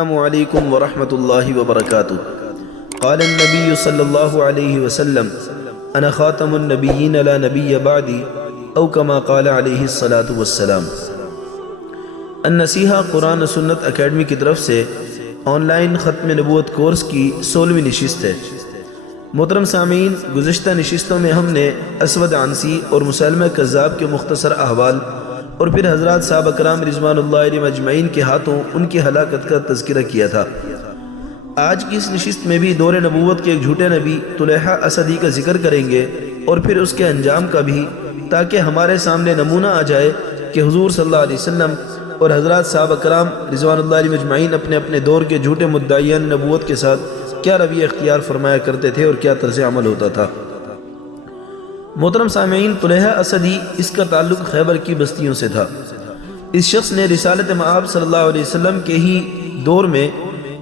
السلام علیکم ورحمۃ اللہ وبرکاتہ۔ قال النبی صلی اللہ علیہ وسلم انا خاتم النبیین لا نبی بعدی او کما قال علیہ الصلاۃ والسلام۔ النصیحہ قرآن و سنت اکیڈمی کی طرف سے آن لائن ختم نبوت کورس کی 16ویں نشست ہے۔ محترم سامعین، گزشتہ نشستوں میں ہم نے اسود عنسی اور مسلمہ کذاب کے مختصر احوال اور پھر حضرات صحابہ کرام رضوان اللہ علیہم اجمعین کے ہاتھوں ان کی ہلاکت کا تذکرہ کیا تھا۔ آج کی اس نشست میں بھی دور نبوت کے ایک جھوٹے نبی طلحہ اسدی کا ذکر کریں گے اور پھر اس کے انجام کا بھی، تاکہ ہمارے سامنے نمونہ آ جائے کہ حضور صلی اللہ علیہ وسلم اور حضرات صحابہ کرام رضوان اللہ علیہم اجمعین اپنے اپنے دور کے جھوٹے مدعیان نبوت کے ساتھ کیا رویہ اختیار فرمایا کرتے تھے اور کیا طرز عمل ہوتا تھا۔ محترم سامعین، طلحہ اسدی اس کا تعلق خیبر کی بستیوں سے تھا۔ اس شخص نے رسالت مآب صلی اللہ علیہ وسلم کے ہی دور میں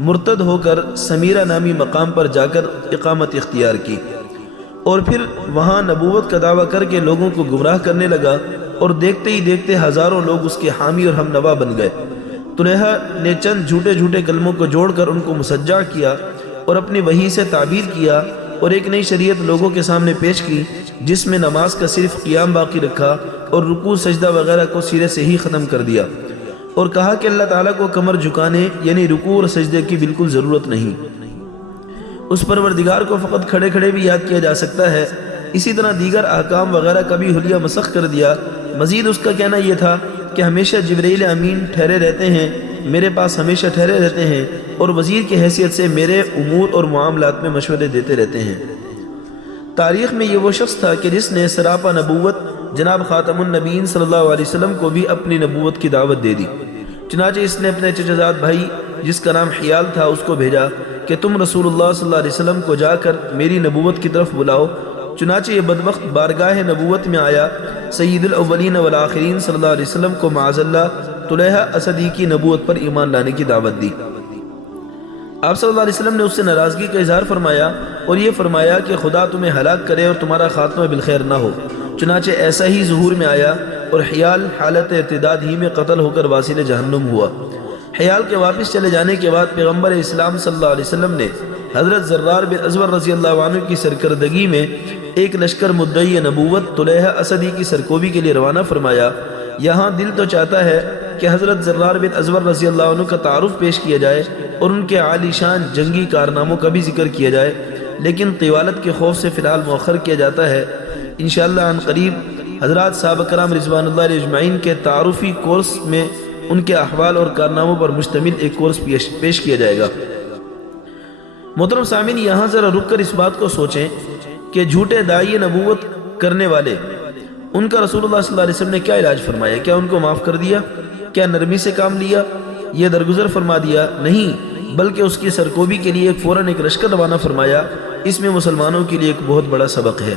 مرتد ہو کر سمیرہ نامی مقام پر جا کر اقامت اختیار کی اور پھر وہاں نبوت کا دعویٰ کر کے لوگوں کو گمراہ کرنے لگا، اور دیکھتے ہی دیکھتے ہزاروں لوگ اس کے حامی اور ہم نوا بن گئے۔ طلحہ نے چند جھوٹے کلموں کو جوڑ کر ان کو مسجع کیا اور اپنی وحی سے تعبیر کیا اور ایک نئی شریعت لوگوں کے سامنے پیش کی، جس میں نماز کا صرف قیام باقی رکھا اور رکوع سجدہ وغیرہ کو سرے سے ہی ختم کر دیا، اور کہا کہ اللہ تعالیٰ کو کمر جھکانے یعنی رکوع اور سجدے کی بالکل ضرورت نہیں، اس پروردگار کو فقط کھڑے کھڑے بھی یاد کیا جا سکتا ہے۔ اسی طرح دیگر احکام وغیرہ کا بھی حلیہ مسخ کر دیا۔ مزید اس کا کہنا یہ تھا کہ ہمیشہ جبرائیل امین ٹھہرے رہتے ہیں، میرے پاس ہمیشہ ٹھہرے رہتے ہیں اور وزیر کی حیثیت سے میرے امور اور معاملات میں مشورے دیتے رہتے ہیں۔ تاریخ میں یہ وہ شخص تھا کہ جس نے سراپا نبوت جناب خاتم النبیین صلی اللہ علیہ وسلم کو بھی اپنی نبوت کی دعوت دے دی۔ چنانچہ اس نے اپنے چچا زاد بھائی جس کا نام حیال تھا اس کو بھیجا کہ تم رسول اللہ صلی اللہ علیہ وسلم کو جا کر میری نبوت کی طرف بلاؤ۔ چنانچہ یہ بدبخت بارگاہ نبوت میں آیا، سید الاولین والآخرین صلی اللہ علیہ وسلم کو معاذ اللہ طلحہ اسدی کی نبوت پر ایمان لانے کی دعوت دی۔ آپ صلی اللہ علیہ وسلم نے اس سے ناراضگی کا اظہار فرمایا اور یہ فرمایا کہ خدا تمہیں ہلاک کرے اور تمہارا خاتمہ بالخیر نہ ہو۔ چنانچہ ایسا ہی ظہور میں آیا اور حیال حالت ارتداد ہی میں قتل ہو کر واصل جہنم ہوا۔ حیال کے واپس چلے جانے کے بعد پیغمبر اسلام صلی اللہ علیہ وسلم نے حضرت زرار بن ازور رضی اللہ عنہ کی سرکردگی میں ایک لشکر مدعی نبوت طلحہ اسدی کی سرکوبی کے لیے روانہ فرمایا۔ یہاں دل تو چاہتا ہے کہ حضرت زرار بن ازور رضی اللہ عنہ کا تعارف پیش کیا جائے اور ان کے عالی شان جنگی کارناموں کا بھی ذکر کیا جائے، لیکن طوالت کے خوف سے فی الحال مؤخر کیا جاتا ہے۔ انشاءاللہ عن قریب حضرات صحابہ کرام رضوان اللہ علیہ اجمعین کے تعارفی کورس میں ان کے احوال اور کارناموں پر مشتمل ایک کورس پیش کیا جائے گا۔ محترم سامعین، یہاں ذرا رک کر اس بات کو سوچیں کہ جھوٹے داعی نبوت کرنے والے، ان کا رسول اللہ صلی اللہ علیہ وسلم نے کیا علاج فرمایا؟ کیا ان کو معاف کر دیا؟ کیا نرمی سے کام لیا؟ یہ درگزر فرما دیا؟ نہیں، بلکہ اس کی سرکوبی کے لیے فوراً ایک لشکر روانہ فرمایا۔ اس میں مسلمانوں کے لیے ایک بہت بڑا سبق ہے۔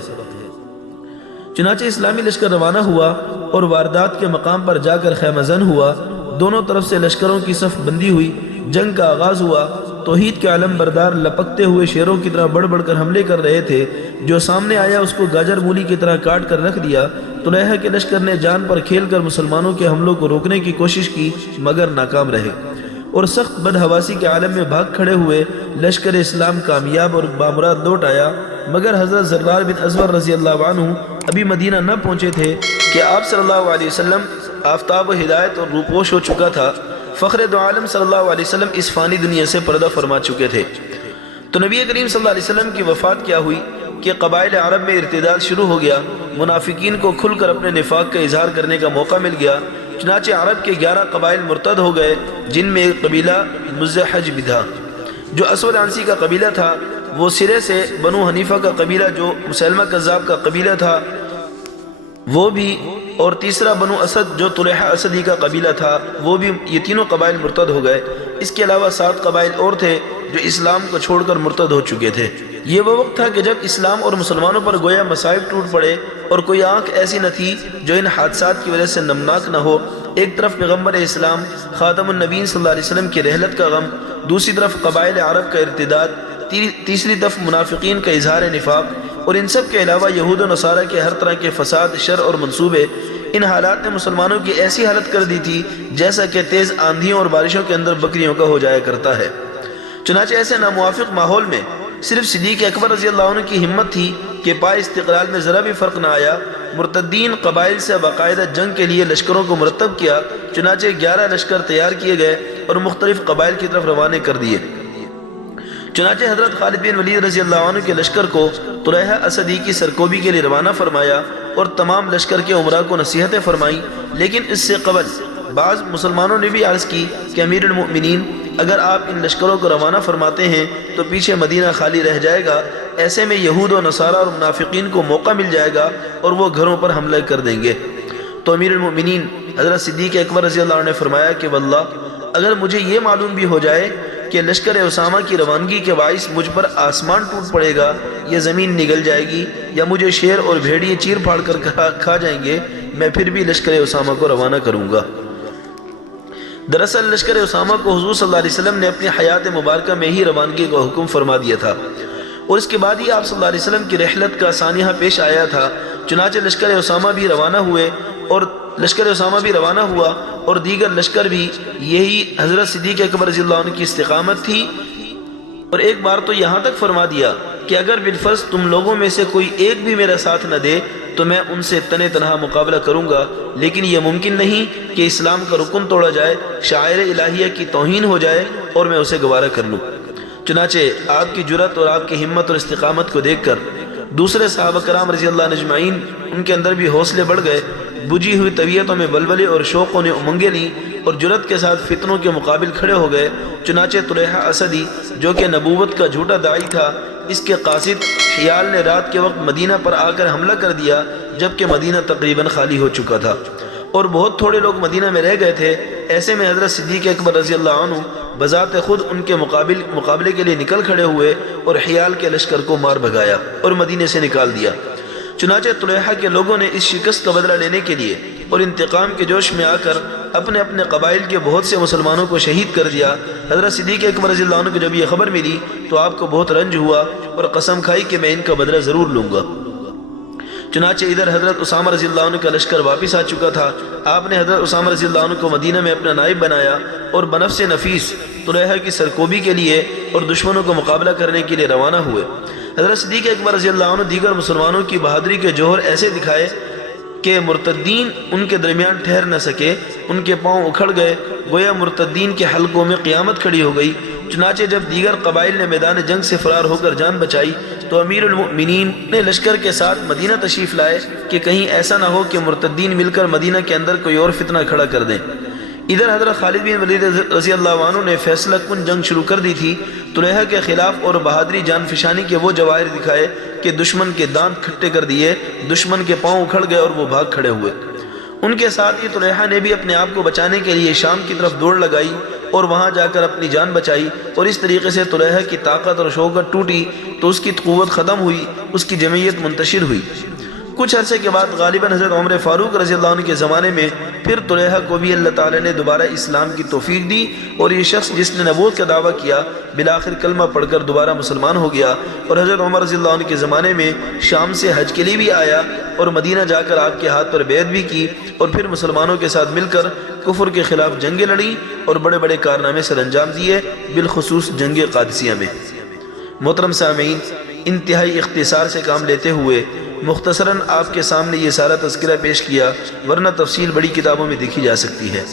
چنانچہ اسلامی لشکر روانہ ہوا اور واردات کے مقام پر جا کر خیمہ زن ہوا۔ دونوں طرف سے لشکروں کی صف بندی ہوئی، جنگ کا آغاز ہوا۔ توحید کے علم بردار لپکتے ہوئے شیروں کی طرح بڑھ بڑھ کر حملے کر رہے تھے، جو سامنے آیا اس کو گاجر مولی کی طرح کاٹ کر رکھ دیا۔ طلحہ کے لشکر نے جان پر کھیل کر مسلمانوں کے حملوں کو روکنے کی کوشش کی، مگر ناکام رہے اور سخت بدحواسی کے عالم میں بھاگ کھڑے ہوئے۔ لشکر اسلام کامیاب اور بامراد لوٹ آیا، مگر حضرت زرار بن ازور رضی اللہ عنہ ابھی مدینہ نہ پہنچے تھے کہ آپ صلی اللہ علیہ وسلم آفتاب و ہدایت اور روپوش ہو چکا تھا۔ فخر دو عالم صلی اللہ علیہ وسلم اس فانی دنیا سے پردہ فرما چکے تھے۔ تو نبی کریم صلی اللہ علیہ وسلم کی وفات کیا ہوئی کہ قبائل عرب میں ارتداد شروع ہو گیا۔ منافقین کو کھل کر اپنے نفاق کا اظہار کرنے کا موقع مل گیا۔ چنانچہ عرب کے 11 قبائل مرتد ہو گئے، جن میں ایک قبیلہ مزحج بھی تھا جو اسود عنسی کا قبیلہ تھا، وہ سرے سے بنو حنیفہ کا قبیلہ جو مسلمہ کذاب کا قبیلہ تھا وہ بھی، اور تیسرا بنو اسد جو طلحہ اسدی کا قبیلہ تھا وہ بھی۔ یہ تینوں قبائل مرتد ہو گئے۔ اس کے علاوہ 7 قبائل اور تھے جو اسلام کو چھوڑ کر مرتد ہو چکے تھے۔ یہ وہ وقت تھا کہ جب اسلام اور مسلمانوں پر گویا مصائب ٹوٹ پڑے، اور کوئی آنکھ ایسی نہ تھی جو ان حادثات کی وجہ سے نمناک نہ ہو۔ ایک طرف پیغمبر اسلام خاتم النبیین صلی اللہ علیہ وسلم کی رحلت کا غم، دوسری طرف قبائل عرب کا ارتداد، تیسری طرف منافقین کا اظہار نفاق، اور ان سب کے علاوہ یہود و نصارہ کے ہر طرح کے فساد، شر اور منصوبے۔ ان حالات نے مسلمانوں کی ایسی حالت کر دی تھی جیسا کہ تیز آندھیوں اور بارشوں کے اندر بکریوں کا ہو جایا کرتا ہے۔ چنانچہ ایسے ناموافق ماحول میں صرف صدیق اکبر رضی اللہ عنہ کی ہمت تھی کہ پائے استقلال میں ذرا بھی فرق نہ آیا۔ مرتدین قبائل سے باقاعدہ جنگ کے لیے لشکروں کو مرتب کیا، چنانچہ 11 لشکر تیار کیے گئے اور مختلف قبائل کی طرف روانے کر دیے۔ چنانچہ حضرت خالد بن ولید رضی اللہ عنہ کے لشکر کو طلیحہ اسدی کی سرکوبی کے لیے روانہ فرمایا اور تمام لشکر کے عمراء کو نصیحتیں فرمائیں، لیکن اس سے قبل بعض مسلمانوں نے بھی عرض کی کہ امیر المؤمنین، اگر آپ ان لشکروں کو روانہ فرماتے ہیں تو پیچھے مدینہ خالی رہ جائے گا، ایسے میں یہود و نصارہ اور منافقین کو موقع مل جائے گا اور وہ گھروں پر حملہ کر دیں گے۔ تو امیر المؤمنین حضرت صدیق اکبر رضی اللہ عنہ نے فرمایا کہ واللہ اگر مجھے یہ معلوم بھی ہو جائے کہ لشکر اسامہ کی روانگی کے باعث مجھ پر آسمان ٹوٹ پڑے گا یا زمین نگل جائے گی یا مجھے شیر اور بھیڑیے چیر پھاڑ کر کھا جائیں گے، میں پھر بھی لشکر اسامہ کو روانہ کروں گا۔ دراصل لشکر اسامہ کو حضور صلی اللہ علیہ وسلم نے اپنی حیات مبارکہ میں ہی روانگی کا حکم فرما دیا تھا اور اس کے بعد ہی آپ صلی اللہ علیہ وسلم کی رحلت کا سانحہ پیش آیا تھا۔ چنانچہ لشکر اسامہ بھی روانہ ہوا اور دیگر لشکر بھی، یہی حضرت صدیق اکبر رضی اللہ عنہ کی استقامت تھی۔ اور ایک بار تو یہاں تک فرما دیا کہ اگر بالفرض تم لوگوں میں سے کوئی ایک بھی میرا ساتھ نہ دے تو میں ان سے تنے تنہا مقابلہ کروں گا، لیکن یہ ممکن نہیں کہ اسلام کا رکن توڑا جائے، شاعر الہیہ کی توہین ہو جائے اور میں اسے گوارہ کر لوں۔ چنانچہ آپ کی جرأت اور آپ کی ہمت اور استقامت کو دیکھ کر دوسرے صحابہ کرام رضی اللہ عنہ اجمعین ان کے اندر بھی حوصلے بڑھ گئے، بجھی ہوئی طبیعتوں میں ولولے اور شوقوں نے امنگیں لیں اور جرأت کے ساتھ فتنوں کے مقابل کھڑے ہو گئے۔ چنانچہ طلیحہ اسدی جو کہ نبوت کا جھوٹا داعی تھا، اس کے قاصد حیال نے رات کے وقت مدینہ پر آ کر حملہ کر دیا جبکہ مدینہ تقریباً خالی ہو چکا تھا اور بہت تھوڑے لوگ مدینہ میں رہ گئے تھے۔ ایسے میں حضرت صدیق اکبر رضی اللہ عنہ بذات خود ان کے مقابلے کے لیے نکل کھڑے ہوئے اور حیال کے لشکر کو مار بھگایا اور مدینے سے نکال دیا۔ چنانچہ طلیحہ کے لوگوں نے اس شکست کا بدلہ لینے کے لیے اور انتقام کے جوش میں آ کر اپنے اپنے قبائل کے بہت سے مسلمانوں کو شہید کر دیا۔ حضرت صدیق اکبر رضی اللہ عنہ کو جب یہ خبر ملی تو آپ کو بہت رنج ہوا اور قسم کھائی کہ میں ان کا بدلہ ضرور لوں گا۔ چنانچہ ادھر حضرت اسامہ رضی اللہ عنہ کا لشکر واپس آ چکا تھا۔ آپ نے حضرت اسامہ رضی اللہ عنہ کو مدینہ میں اپنا نائب بنایا اور بنفس نفیس طلیحہ کی سرکوبی کے لیے اور دشمنوں کو مقابلہ کرنے کے لیے روانہ ہوئے۔ حضرت صدیق اکبر رضی اللہ عنہ دیگر مسلمانوں کی بہادری کے جوہر ایسے دکھائے کہ مرتدین ان کے درمیان ٹھہر نہ سکے، ان کے پاؤں اکھڑ گئے، گویا مرتدین کے حلقوں میں قیامت کھڑی ہو گئی۔ چنانچہ جب دیگر قبائل نے میدان جنگ سے فرار ہو کر جان بچائی تو امیر المؤمنین نے لشکر کے ساتھ مدینہ تشریف لائے کہ کہیں ایسا نہ ہو کہ مرتدین مل کر مدینہ کے اندر کوئی اور فتنہ کھڑا کر دیں۔ ادھر حضرت خالد بن ولید رضی اللہ عنہ نے فیصلہ کن جنگ شروع کر دی تھی۔ طلیحہ کے خلاف اور بہادری جان فشانی کے وہ جواہر دکھائے کہ دشمن کے دانت کھٹے کر دیے، دشمن کے پاؤں اکھڑ گئے اور وہ بھاگ کھڑے ہوئے۔ ان کے ساتھ ہی طلیحہ نے بھی اپنے آپ کو بچانے کے لیے شام کی طرف دوڑ لگائی اور وہاں جا کر اپنی جان بچائی، اور اس طریقے سے طلیحہ کی طاقت اور شوکت ٹوٹی تو اس کی قوت ختم ہوئی، اس کی جمعیت منتشر ہوئی۔ کچھ عرصے کے بعد غالباً حضرت عمر فاروق رضی اللہ عنہ کے زمانے میں پھر طلیحہ کو بھی اللہ تعالیٰ نے دوبارہ اسلام کی توفیق دی اور یہ شخص جس نے نبوت کا دعویٰ کیا بالآخر کلمہ پڑھ کر دوبارہ مسلمان ہو گیا، اور حضرت عمر رضی اللہ عنہ کے زمانے میں شام سے حج کے لیے بھی آیا اور مدینہ جا کر آپ کے ہاتھ پر بیعت بھی کی اور پھر مسلمانوں کے ساتھ مل کر کفر کے خلاف جنگیں لڑیں اور بڑے بڑے کارنامے سر انجام دیے، بالخصوص جنگ قادسیہ میں۔ محترم سامعین، انتہائی اختصار سے کام لیتے ہوئے مختصراً آپ کے سامنے یہ سارا تذکرہ پیش کیا، ورنہ تفصیل بڑی کتابوں میں دیکھی جا سکتی ہے۔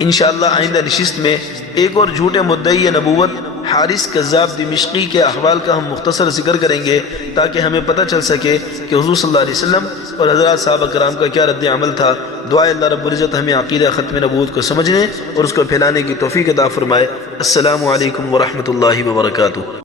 انشاءاللہ آئندہ نشست میں ایک اور جھوٹے مدعی نبوت حارث کذاب دمشقی کے احوال کا ہم مختصر ذکر کریں گے تاکہ ہمیں پتہ چل سکے کہ حضور صلی اللہ علیہ وسلم اور حضرات صحابہ کرام کا کیا رد عمل تھا۔ دعائے اللہ رب العزت ہمیں عقیدہ ختم نبوت کو سمجھنے اور اس کو پھیلانے کی توفیق عطا فرمائے۔ السلام علیکم ورحمۃ اللہ وبرکاتہ۔